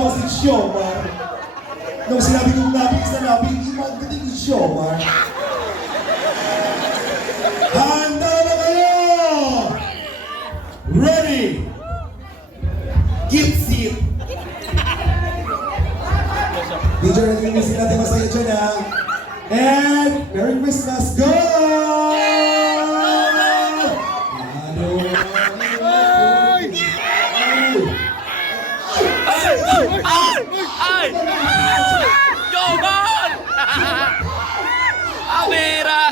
natuwa si Siomar. Nung sinabi kong nabing sa nabing, ibang dating ni Siomar. Handa na kayo! Ready! Keep seat! DJ, nag-iisin natin masaya dyan ha. And Merry Christmas, go! Ay! Go, ball! Abira!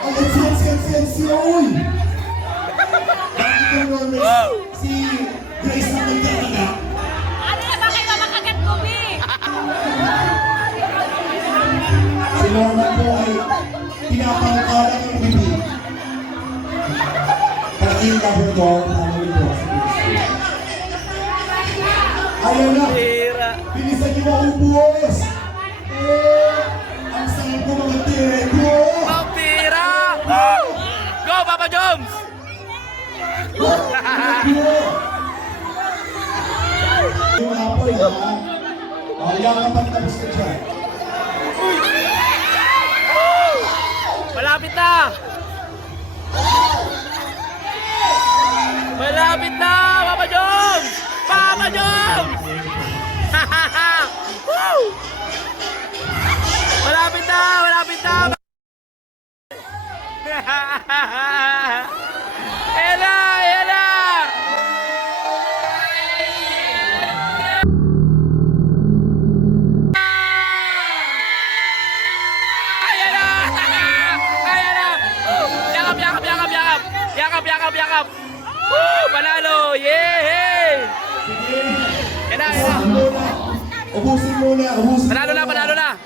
Ang sensi, oy! Bakit ang Romex? Si Grace na magkakala. Ano na ba kayo makagat mo, B? Si Norman po ay pinapangkala ng bibig. Parang Labrador, namin ito. Ayan na! Abira! Bilisan niyo maubos! Ang sarap ko mga tirego! Abira! Go, Papa Jones! Yung apoy ha? O, yan ang pagtapos ka dyan. Malapit na! Malapit na, Papa Jones! Papa Jones! Woo! Malapit na! Malapit na! Ela! Ela! Ayan na! Ayan na! Yakap, yakap, yakap, yakap! Yakap, yakap, yakap! Woo! Panalo! Yay! Sige. Yan na, yan na. Ubusin muna, ubusin muna. Panalo na, panalo na!